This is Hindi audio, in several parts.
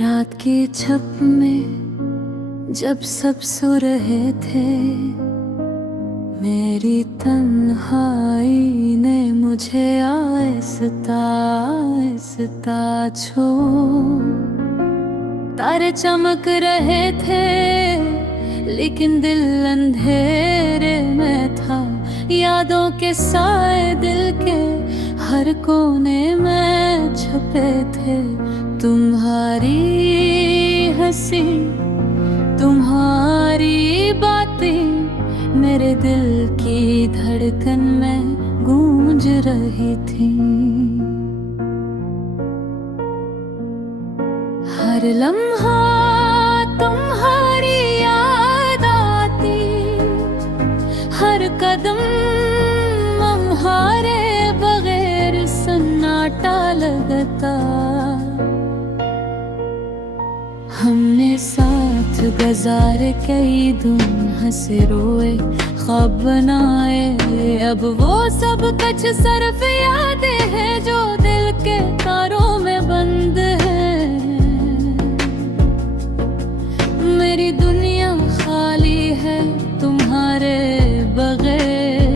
रात की छप में जब सब सो रहे थे, मेरी तन्हाई ने मुझे आहिस्ता आहिस्ता छू। तारे चमक रहे थे लेकिन दिल अंधेरे में था। यादों के साए दिल के हर कोने में छुपे थे। तुम्हारी हंसी, तुम्हारी बातें मेरे दिल की धड़कन में गूंज रही थी। हर लम्हा तुम्हारी याद आती, हर कदम तुम्हारे बगैर सन्नाटा लगता। हमने साथ गुजारे कई दिन, हंसे रोए ख्वाब बनाए। अब वो सब कुछ सिर्फ यादें हैं जो दिल के तारों में बंद है। मेरी दुनिया खाली है तुम्हारे बगैर।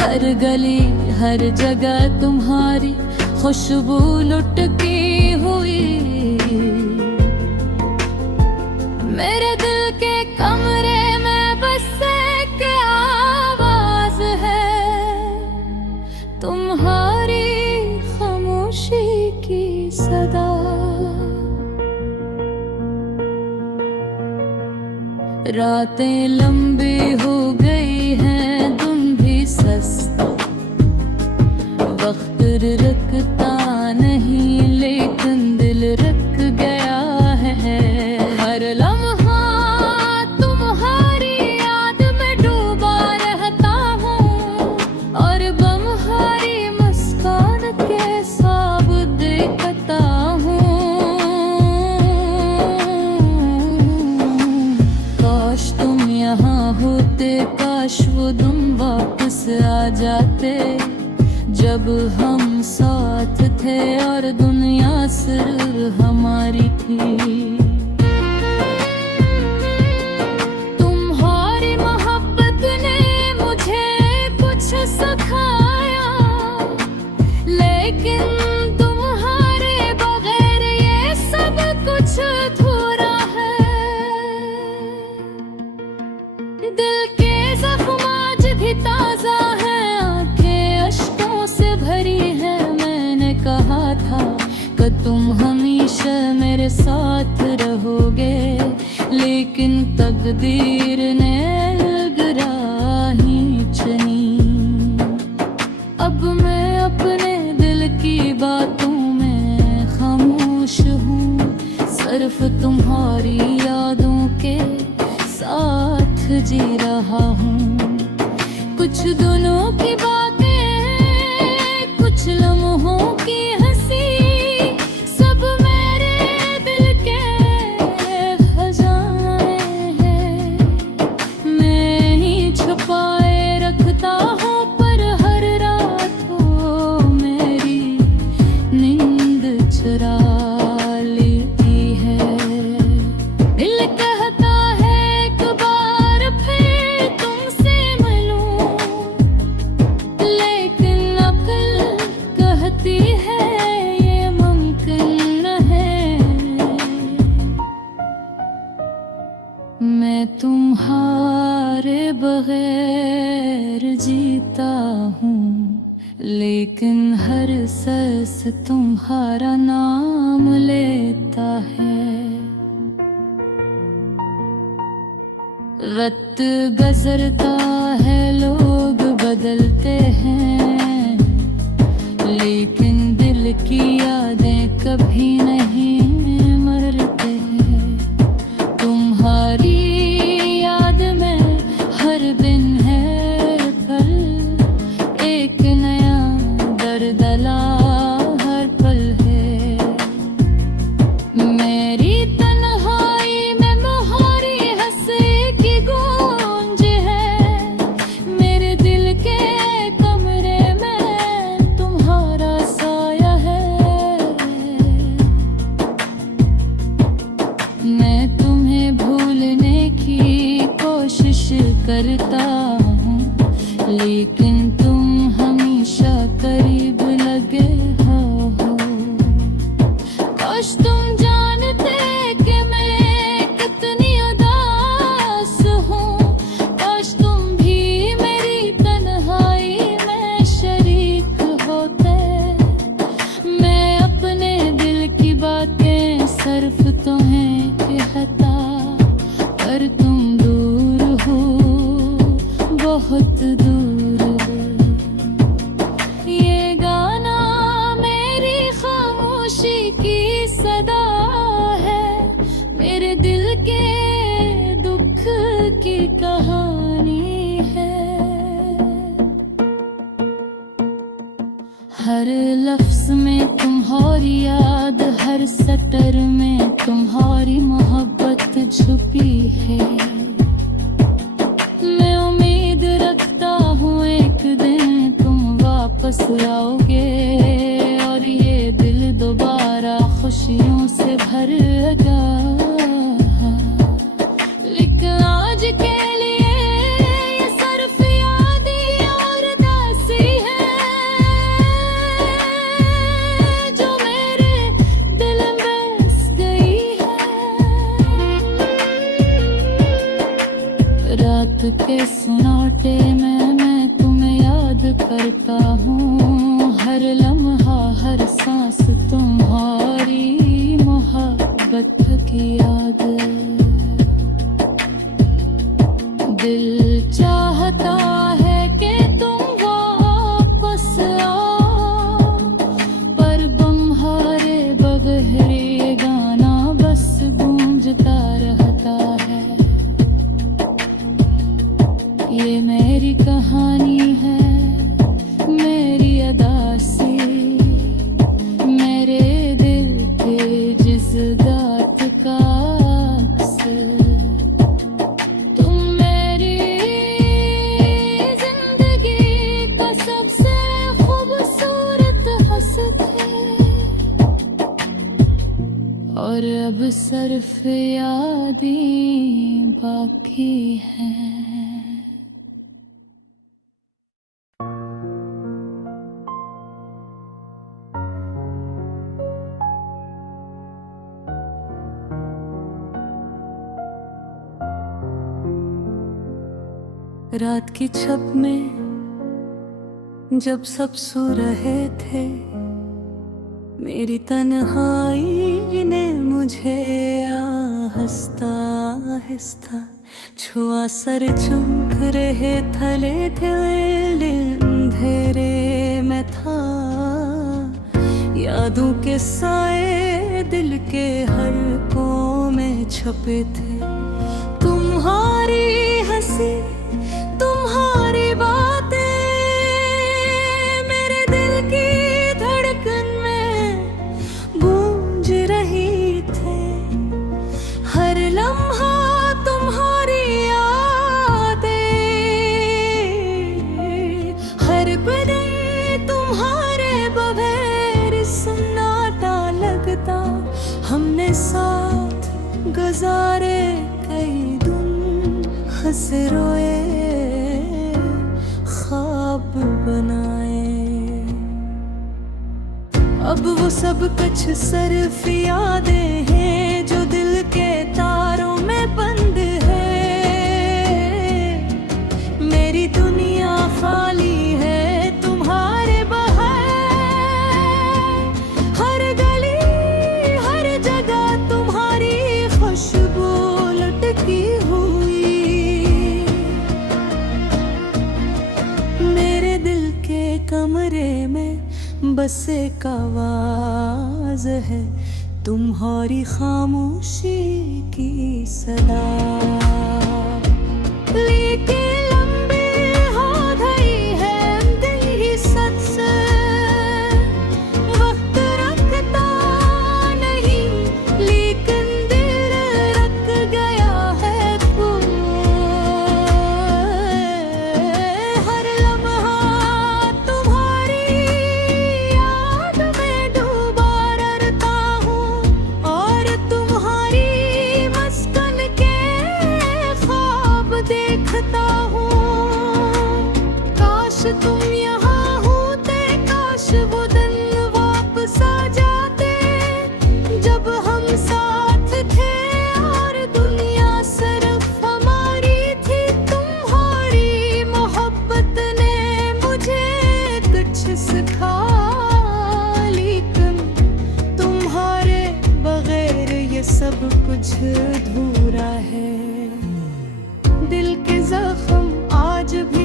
हर गली हर जगह तुम्हारी खुशबू लुटकी हुई। मेरे दिल के कमरे में बस एक आवाज है, तुम्हारी खामोशी की सदा। रातें लंबी हो गई हैं, तुम भी सस्ता। वक्त रुकता नहीं लेकिन दिल रुक गया है। हर लम्हा तुम्हारी याद में डूबा रहता हूँ, और तुम्हारी मुस्कान के साब देखता हूँ। काश तुम यहाँ होते, काश वो तुम वापस आ जाते जब हम साथ थे और दुनिया सिर्फ हमारी थी। तुम्हारी मोहब्बत ने मुझे कुछ सिखाया, लेकिन तुम्हारे बगैर ये सब कुछ अधूरा है। दिल के जख्म आज भी ताजा है, भरी है। मैंने कहा था कि तुम हमेशा मेरे साथ रहोगे, लेकिन तकदीर ने गिराही चनी। अब मैं अपने दिल की बातों में खामोश हूँ, सिर्फ तुम्हारी यादों के साथ जी रहा हूँ। कुछ दिनों की बातें, कुछ लम्हों की हंसी, सब मेरे दिल के खजाने हैं। मैं ही छुपाए रखता हूँ, पर हर रात वो मेरी नींद चुरा लेती है। दिल कहता है एक बार फिर तुमसे मिलूं, लेकिन अक्ल कहती है ये मुमकिन है। मैं तुम्हारे बगैर जीता हूँ, लेकिन हर सांस तुम्हारा नाम लेता है। वक्त गुजरता है, लोग बदलते हैं, लेकिन दिल की यादें कभी नहीं मरते हैं। तुम्हारी याद में हर दिन है पल, एक नया दर्द ला हर पल है। मेरी तन्हाई में तुम्हारी हंसी की गूंज है। मेरे दिल के कमरे में तुम्हारा साया है। बहुत दूर। ये गाना मेरी खामोशी की सदा है, मेरे दिल के दुख की कहानी है। हर लफ्ज में तुम्हारी याद, हर सतर में तुम्हारी मोहब्बत छुपी है। मैं उम्मीद रखता हूँ एक दिन तुम वापस आओगे और ये दिल दोबारा खुशियों से भरेगा। लेकिन आज के लिए ये सिर्फ यादें और दासी है जो मेरे दिल में बस गई है। रात के सुनाटे में मैं तुम्हें याद करता हूँ, हर लम्हा हर सांस तुम्हारी मोहब्बत की याद। दिल चाहता है कि तुम वापस आओ, पर बम्हारे बगैर ये गाना बस गूंजता रहता है। ये मेरी कहानी है, मेरी अदासी, मेरे दिल के जज्बात का अक्स। तुम मेरी जिंदगी का सबसे खूबसूरत हंसते, और अब सिर्फ यादें बाकी हैं। रात की छत में जब सब सो रहे थे, मेरी तन्हाई ने मुझे आहिस्ता आहिस्ता छुआ। सर चमक रहे थले दिल अंधेरे में था, यादों के साए दिल के हलकों में छपे थे। तुम्हारी हंसी, तुम्हारी बातें मेरे दिल की धड़कन में गूंज रही थे। हर लम्हा तुम्हारी यादें, हर पल तुम्हारे बगैर सन्नाटा लगता। हमने साथ गुजारे कई दिन, हंसे रोए ख्वाब बनाए। अब वो सब कुछ सिर्फ यादें हैं जो दिल के तारों में बंद है। मेरी दुनिया खाली है तुम्हारे बगैर, हर गली हर जगह तुम्हारी खुशबू लटकी हुई। मेरे दिल के कमरे में बस एक आवाज है, तुम्हारी खामोशी की सदा। लेकिन लंबी हो गई है दिल ही सच से, वक्त रखता नहीं लेकिन दिल रख गया है तुम। हर लम्हा तुम्हारी याद में डूबा रहता हूँ, और तुम्हारी मस्कन के ख्वाब देखता हूँ। काश तुम यहाँ होते, काश वो दिन वापस आ जाते जब हम साथ थे और दुनिया सिर्फ हमारी थी। तुम्हारी मोहब्बत ने मुझे कुछ सिखा, लेकिन तुम्हारे बगैर ये सब कुछ अधूरा है। दिल के जख्म आज भी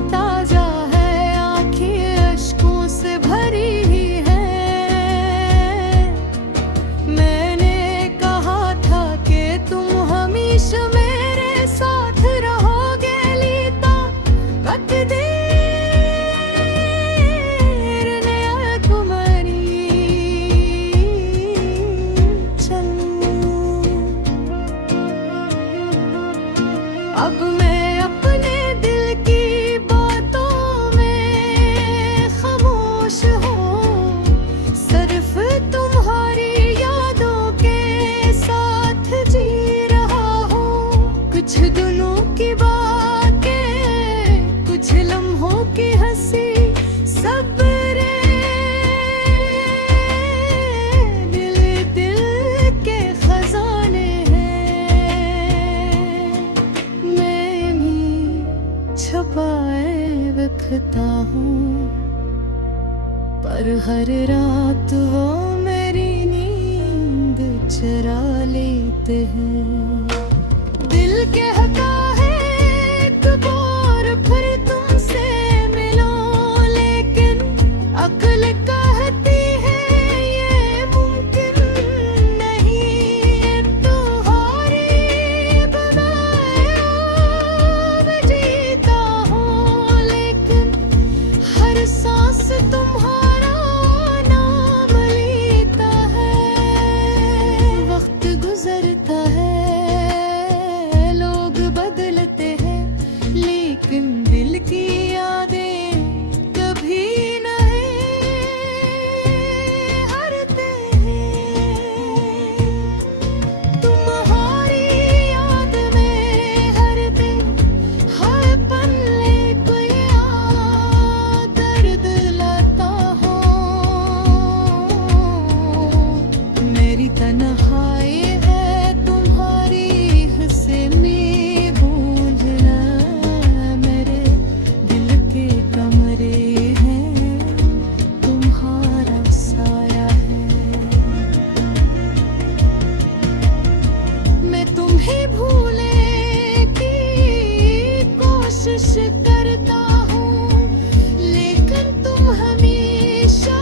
अब मैं अपने दिल की बातों में खामोश हूँ, सिर्फ तुम्हारी यादों के साथ जी रहा हूँ। कुछ दिनों की बातें, कुछ लम्हों की हंसी, सब छुपाए रखता हूँ, पर हर रात वो मेरी नींद चुरा लेते हैं। दिल कहता है एक बार फिर तुमसे मिलो, लेकिन अक्ल कहती है ये मुमकिन नहीं। तुम्हारी बनाए अब जीता हूँ, लेकिन हर सांस तुम्हारा नाम लेता है। वक्त गुजरता है, लोग बदलते हैं, लेकिन दिल की यादें कभी नहीं हारते हैं। तुम्हारी याद में हर दिन, हर पल को याद दर्द लाता हूँ। मेरी तन्हाई है तुम्हारी हंसे में भूलना, मेरे दिल के कमरे हैं तुम्हारा साया है। मैं तुम्हें भूलने की कोशिश करता हूँ, लेकिन तुम हमेशा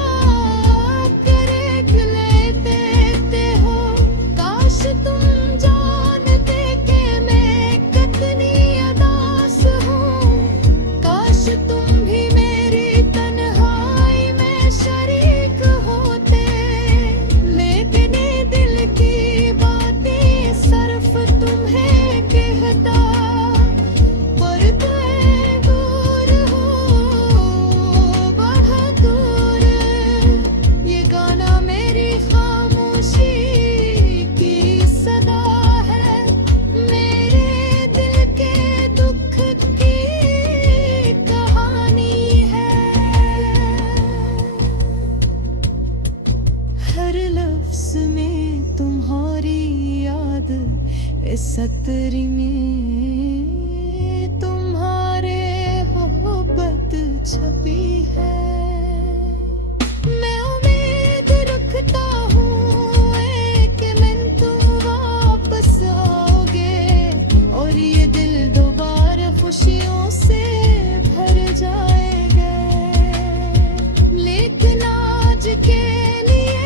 करेक लेते हो। काश तुम जानते कि मैं कितनी उदास हूँ, काश तुम भी मेरी तन्हाई में शरीक होते। लेकिन ये दिल की बातें सिर्फ तुम्हें कहता, पर तुम दूर हो, बढ़ा दूर। ये गाना मेरी खामोशी की सदा है, मेरे दिल के दुख की कहानी है। हर लफ्ज़ में तुम्हारी याद, इस सतरी में तुम्हारे मोहब्बत छपी है। मैं उम्मीद रखता हूँ कि मैं तुम वापस आओगे, और ये दिल दोबारा खुशियों से भर जाएगा। लेकिन आज के लिए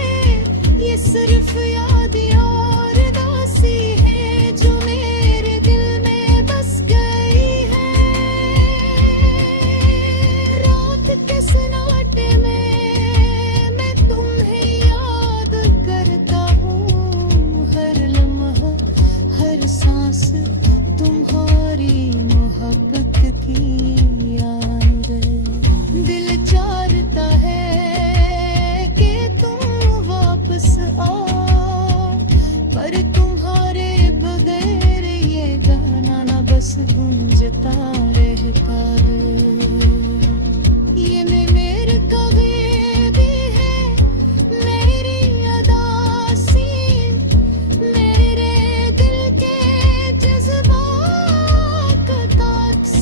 ये सिर्फ याद और उदासी है, जो मेरे दिल में बस गई है। रात के सन्नाटे में मैं तुम्हें याद करता हूँ, हर लम्हा, हर सांस तुम्हारी मोहब्बत की याद। दिल चाहता है कि तुम वापस आओ, पर तुम्हारे बगैर ये गाना ना बस गूंजता रहता है। ये मेरे कभी है, मेरी अदासी, मेरे दिल के जज्बात का अक्स।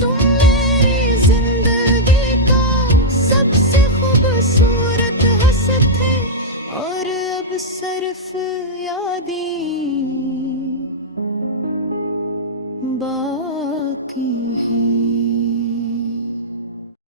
तुम मेरी जिंदगी का सबसे खूबसूरत हंस थे, और अब सिर्फ यादें